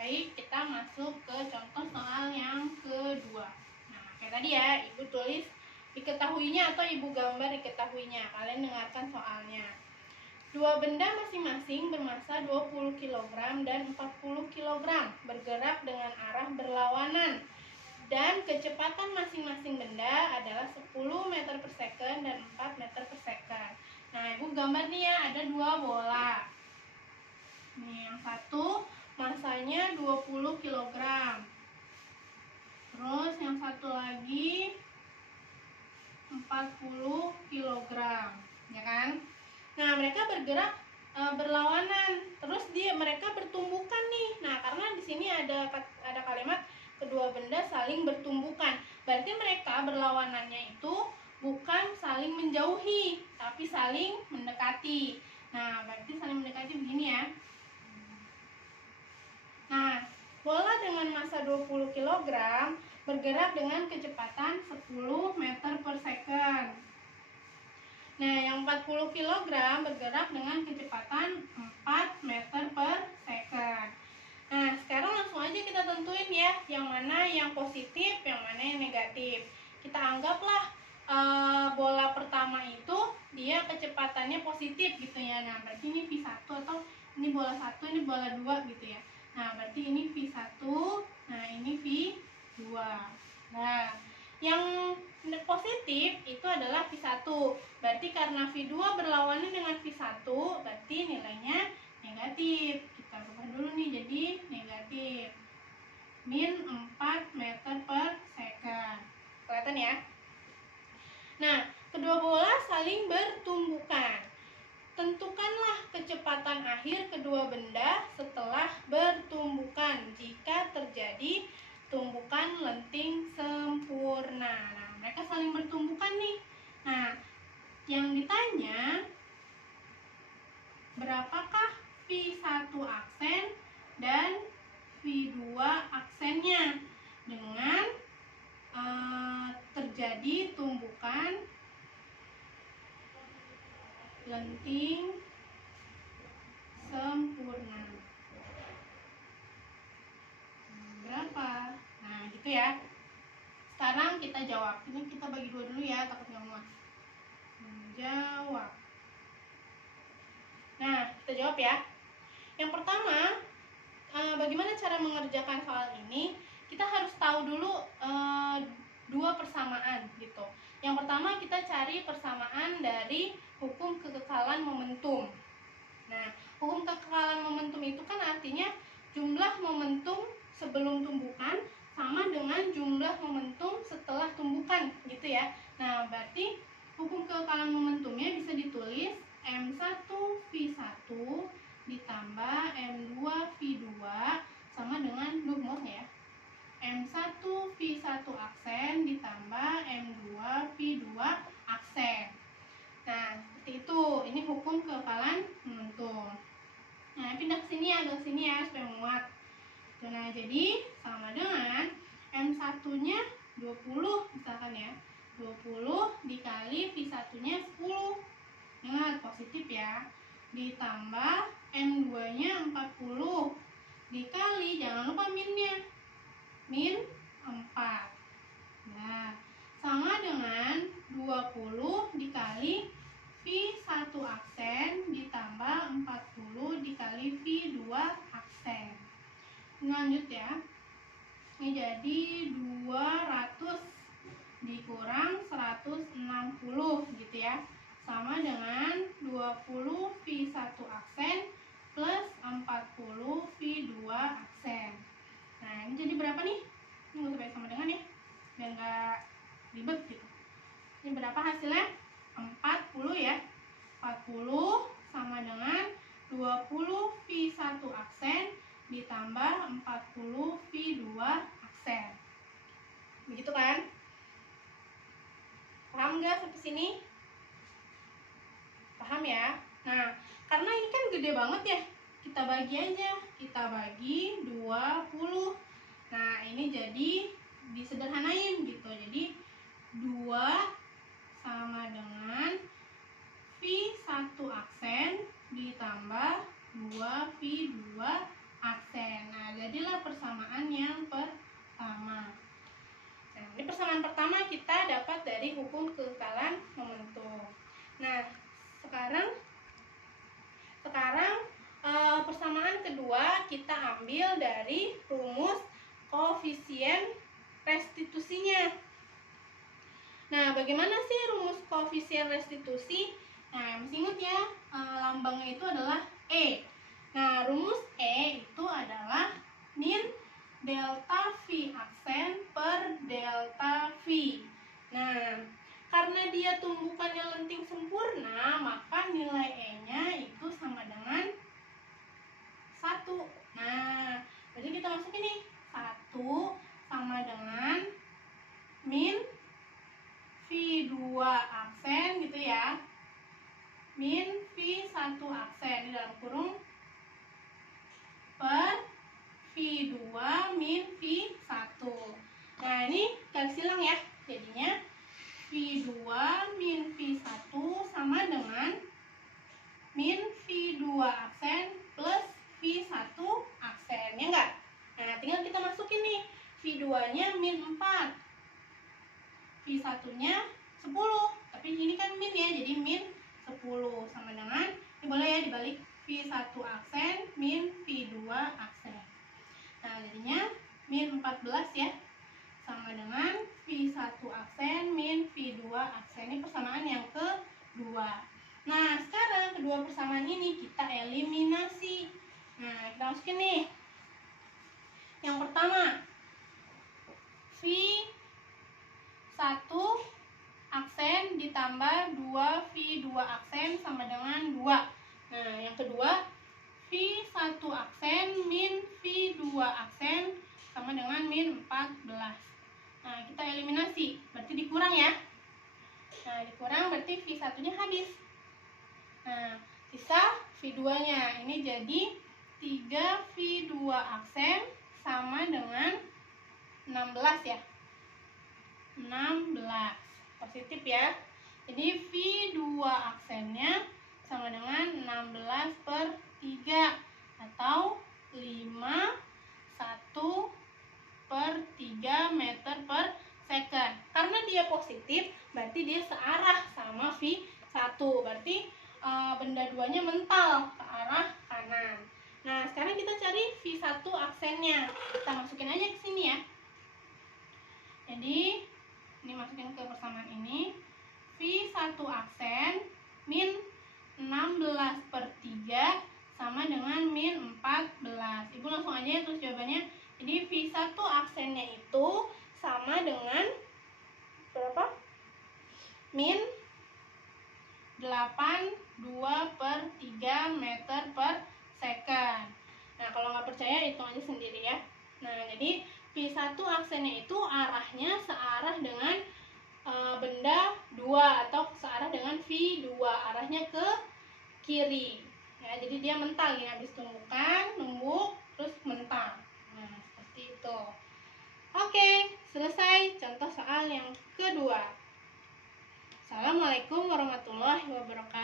Baik, kita masuk ke contoh soal yang kedua. Nah, kayak tadi ya, Ibu tulis diketahuinya atau Ibu gambar diketahuinya. Kalian dengarkan soalnya. Dua benda masing-masing bermassa 20 kg dan 40 kg bergerak dengan arah berlawanan. Dan kecepatan masing-masing benda adalah 10 meter per second dan 4 meter per second. Nah, Ibu gambar nih ya, ada dua bola. Nih, yang satu masanya 20 kg. Terus yang satu lagi 40 kg, ya kan? Nah, mereka bergerak berlawanan. Terus mereka bertumbukan nih. Nah, karena di sini ada kalimat kedua benda saling bertumbukan. Berarti mereka berlawanannya itu bukan saling menjauhi, tapi saling mendekati. Nah, berarti saling mendekati begini ya. Nah, bola dengan massa 20 kg bergerak dengan kecepatan 10 meter per second. Nah, yang 40 kg bergerak dengan kecepatan 4 meter per second. Nah, sekarang langsung aja kita tentuin ya, yang mana yang positif, yang mana yang negatif. Kita anggaplah bola pertama itu dia kecepatannya positif gitu ya. Nah, berarti ini V1 atau ini bola 1, ini bola 2 gitu ya. Nah, berarti ini V1, nah ini V2. Nah, yang positif itu adalah V1. Berarti karena V2 berlawanan dengan V1, berarti nilainya negatif. Kita rubah dulu nih jadi negatif. Min 4 meter per second. Kelihatan ya? Nah, kedua bola saling bertumbukan. Tentukanlah kecepatan akhir kedua benda setelah bertumbukan jika terjadi tumbukan lenting sempurna. Nah, mereka saling bertumbukan nih. Nah, yang ditanya berapakah V1 aksen dan V2 aksennya dengan terjadi tumbukan lenting sempurna. Berapa? Nah, gitu ya. Sekarang kita jawab. Ini kita bagi dua dulu ya, takut nggak muat. Jawab. Nah, kita jawab ya. Yang pertama, bagaimana cara mengerjakan soal ini? Kita harus tahu dulu dua persamaan gitu. Yang pertama kita cari persamaan dari hukum kekekalan momentum. Nah, hukum kekekalan momentum itu kan artinya jumlah momentum sebelum tumbukan sama dengan jumlah momentum setelah tumbukan gitu ya. Nah, berarti hukum kekekalan momentumnya bisa ditulis M1 V1 ditambah M2 V2 sama dengan ya. M1 V1 aksen ditambah M2 V2 aksen. Nah, seperti itu. Ini hukum kekekalan momentum. Nah, pindah ke sini ya, ke sini ya supaya muat. Nah, jadi sama dengan M1-nya 20 misalkan ya. 20 dikali V1-nya 10. Ingat, positif ya. Ditambah M2-nya 40. Dikali, jangan lupa minnya. Min 4. Nah, sama dengan 20 dikali V1 aksen ditambah 40 dikali V2 aksen. Lanjut ya. Ini jadi 200 dikurang 160 gitu ya. Sama dengan 20 V1 aksen plus 40 V2 aksen. Nah, ini jadi berapa nih? Ini nggak usah sama dengan ya, biar nggak ribet gitu. Ini berapa hasilnya? 40 ya. 40 sama dengan 20 V1 aksen ditambah 40 V2 aksen. Begitu kan? Paham nggak sampai sini? Paham ya? Nah, karena ini kan gede banget ya, kita bagi aja. Kita bagi 20. Nah, ini jadi disederhanain gitu. Jadi 2 sama dengan V1 aksen ditambah 2 V2 aksen. Nah, jadi jadilah persamaan yang pertama. Nah, ini persamaan pertama kita dapat dari hukum kekekalan momentum. Nah, sekarang persamaan kedua kita ambil dari rumus koefisien restitusinya. Nah, bagaimana sih rumus koefisien restitusi? Nah, mesti ingat ya, lambangnya itu adalah E. Nah, rumus E itu adalah min delta V aksen per delta V. Nah, karena dia tumbukannya lenting sempurna, maka nilai E-nya itu sama dengan 1. Nah, jadi kita masukin nih, 1 sama dengan min V2 aksen gitu ya, min V1 aksen di dalam kurung per V2 min V1. Nah, ini garis silang ya, jadinya V2 min V1 sama dengan min V2 aksen plus V1 aksen, ya enggak? Nah, tinggal kita masukin nih, V2-nya min 4, V1-nya 10, tapi ini kan min ya, jadi min 10 sama dengan, ini boleh ya dibalik, V1 aksen min V2 aksen. Nah, jadinya min 14 ya, sama dengan V1 aksen min V2 aksen. Ini persamaan yang kedua. Nah, sekarang kedua persamaan ini kita eliminasi. Nah, kita masukin nih. Yang pertama, V1 aksen ditambah 2V2 aksen sama dengan 2. Nah, yang kedua, V1 aksen min V2 aksen sama dengan min 14. Nah, kita eliminasi, berarti dikurang ya. Nah, dikurang berarti V1-nya habis. Nah, sisa V2-nya. Ini jadi 3V2 aksen sama dengan 16 ya. 16. Positif ya. Jadi V2 aksennya sama dengan 16 per 3 atau 51 per 3 meter per second. Karena dia positif, berarti dia searah sama V1. Berarti benda duanya mental ke arah kanan. Nah, sekarang kita cari V1 aksennya. Kita masukin aja ke sini ya. Jadi, ini masukin ke persamaan ini. V1 aksen min 16 per 3 sama dengan min 14. Ibu langsung aja ya tulis jawabannya. Jadi V1 aksennya itu sama dengan berapa? Min 82 per 3 meter per second. Nah, kalau nggak percaya hitung aja sendiri ya. Nah, jadi V1 aksennya itu arahnya searah dengan benda 2 atau searah dengan V2, arahnya ke kiri. Ya, jadi dia mental ya, habis tumbukan, numbuk, terus mental. Nah, seperti itu. Oke, selesai contoh soal yang kedua. Assalamualaikum warahmatullahi wabarakatuh.